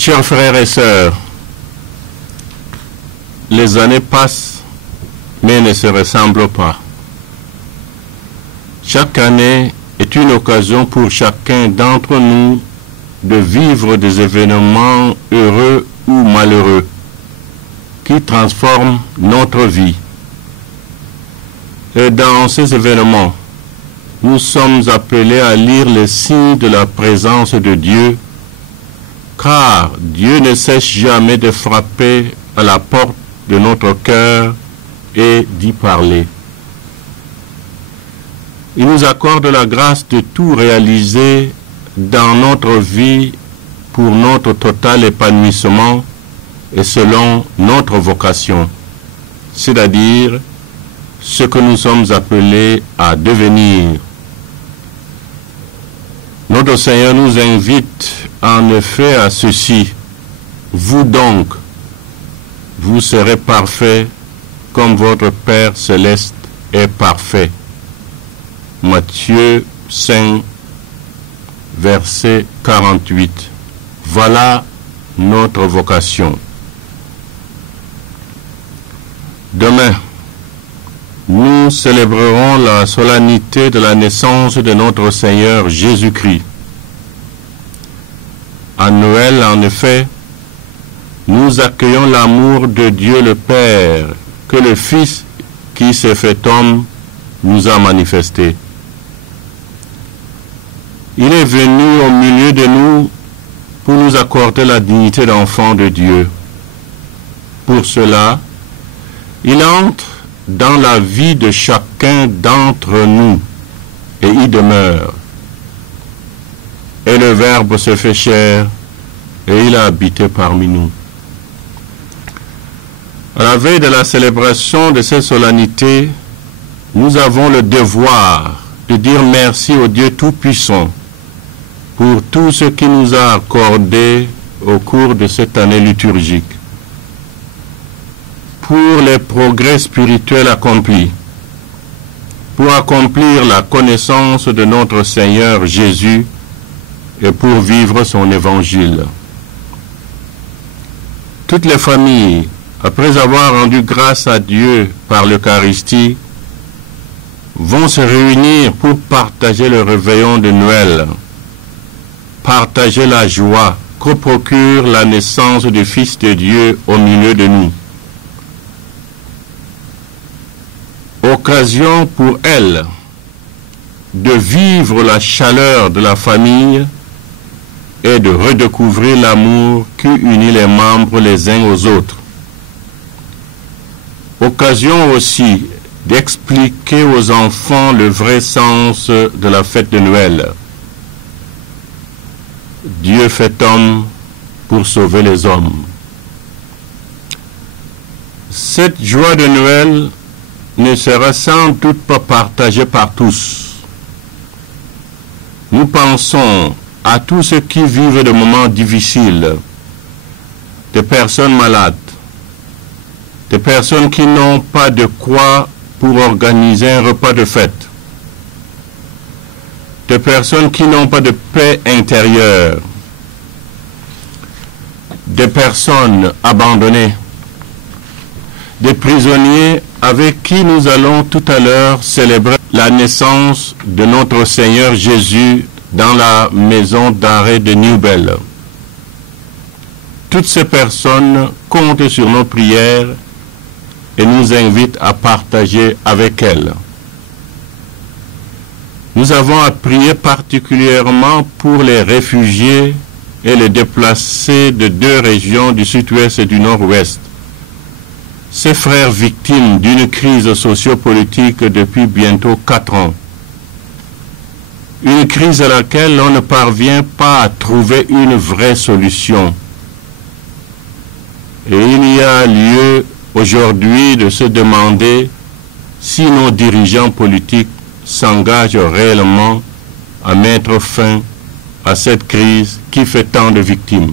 Chers frères et sœurs, les années passent, mais ne se ressemblent pas. Chaque année est une occasion pour chacun d'entre nous de vivre des événements heureux ou malheureux qui transforment notre vie. Et dans ces événements, nous sommes appelés à lire les signes de la présence de Dieu, car Dieu ne cesse jamais de frapper à la porte de notre cœur et d'y parler. Il nous accorde la grâce de tout réaliser dans notre vie pour notre total épanouissement et selon notre vocation, c'est-à-dire ce que nous sommes appelés à devenir. Notre Seigneur nous invite en effet à ceci. Vous donc, vous serez parfaits comme votre Père céleste est parfait. Matthieu 5, verset 48. Voilà notre vocation. Demain, nous célébrerons la solennité de la naissance de notre Seigneur Jésus-Christ. À Noël, en effet, nous accueillons l'amour de Dieu le Père que le Fils qui s'est fait homme nous a manifesté. Il est venu au milieu de nous pour nous accorder la dignité d'enfant de Dieu. Pour cela, il entre dans la vie de chacun d'entre nous et y demeure. Et le Verbe se fait chair et il a habité parmi nous. À la veille de la célébration de cette solennité, nous avons le devoir de dire merci au Dieu Tout-Puissant pour tout ce qu'il nous a accordé au cours de cette année liturgique, pour les progrès spirituels accomplis, pour accomplir la connaissance de notre Seigneur Jésus et pour vivre son évangile. Toutes les familles, après avoir rendu grâce à Dieu par l'Eucharistie, vont se réunir pour partager le réveillon de Noël, partager la joie que procure la naissance du Fils de Dieu au milieu de nous. Occasion pour elles de vivre la chaleur de la famille et de redécouvrir l'amour qui unit les membres les uns aux autres. Occasion aussi d'expliquer aux enfants le vrai sens de la fête de Noël. Dieu fait homme pour sauver les hommes. Cette joie de Noël ne sera sans doute pas partagée par tous. Nous pensons à tous ceux qui vivent des moments difficiles, des personnes malades, des personnes qui n'ont pas de quoi pour organiser un repas de fête, des personnes qui n'ont pas de paix intérieure, des personnes abandonnées, des prisonniers avec qui nous allons tout à l'heure célébrer la naissance de notre Seigneur Jésus dans la maison d'arrêt de Newbell. Toutes ces personnes comptent sur nos prières et nous invitent à partager avec elles. Nous avons à prier particulièrement pour les réfugiés et les déplacés de 2 régions du sud-ouest et du nord-ouest. Ces frères victimes d'une crise sociopolitique depuis bientôt 4 ans. Une crise à laquelle on ne parvient pas à trouver une vraie solution. Et il y a lieu aujourd'hui de se demander si nos dirigeants politiques s'engagent réellement à mettre fin à cette crise qui fait tant de victimes.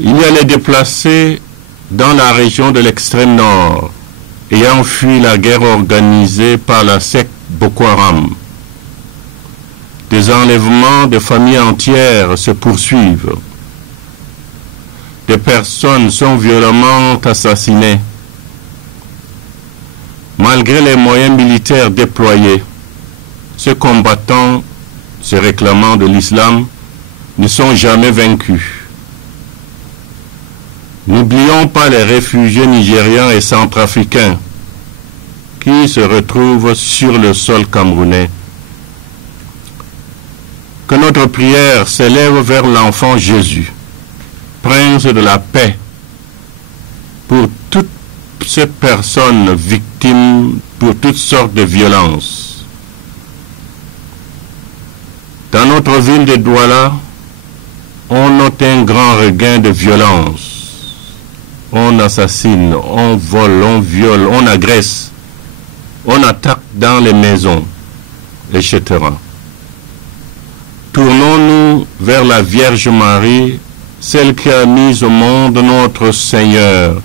Il y a les déplacés dans la région de l'extrême nord, ayant fui la guerre organisée par la secte Boko Haram. Des enlèvements de familles entières se poursuivent. Des personnes sont violemment assassinées. Malgré les moyens militaires déployés, ces combattants, se réclamant de l'islam, ne sont jamais vaincus. N'oublions pas les réfugiés nigérians et centrafricains qui se retrouvent sur le sol camerounais. Que notre prière s'élève vers l'enfant Jésus, prince de la paix, pour toutes ces personnes victimes pour toutes sortes de violences. Dans notre ville de Douala, on note un grand regain de violence. On assassine, on vole, on viole, on agresse, on attaque dans les maisons, etc. Tournons-nous vers la Vierge Marie, celle qui a mis au monde notre Seigneur,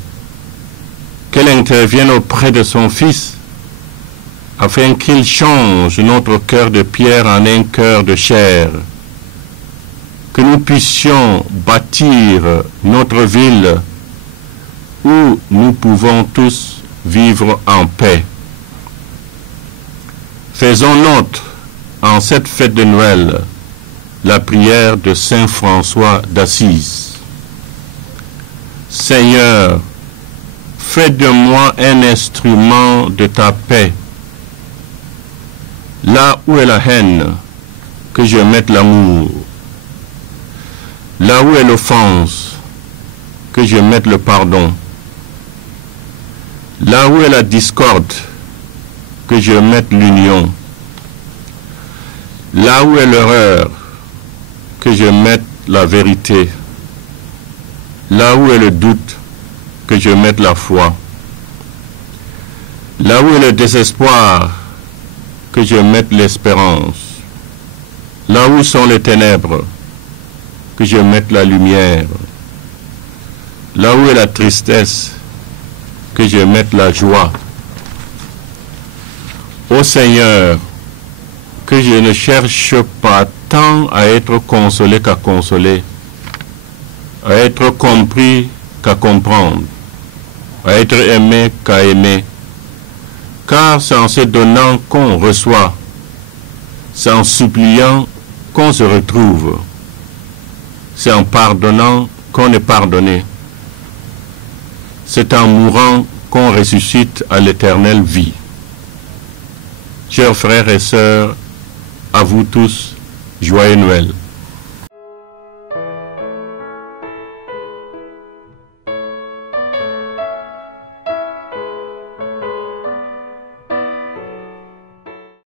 qu'elle intervienne auprès de son Fils, afin qu'il change notre cœur de pierre en un cœur de chair, que nous puissions bâtir notre ville où nous pouvons tous vivre en paix. Faisons nôtre, en cette fête de Noël, la prière de Saint François d'Assise. Seigneur, fais de moi un instrument de ta paix. Là où est la haine, que je mette l'amour. Là où est l'offense, que je mette le pardon. Là où est la discorde, que je mette l'union. Là où est l'erreur, que je mette la vérité. Là où est le doute, que je mette la foi. Là où est le désespoir, que je mette l'espérance. Là où sont les ténèbres, que je mette la lumière. Là où est la tristesse, que je mette la joie. Ô Seigneur, que je ne cherche pas tant à être consolé qu'à consoler, à être compris qu'à comprendre, à être aimé qu'à aimer, car c'est en se donnant qu'on reçoit, c'est en suppliant qu'on se retrouve, c'est en pardonnant qu'on est pardonné, c'est en mourant qu'on ressuscite à l'éternelle vie. Chers frères et sœurs, à vous tous, joyeux Noël.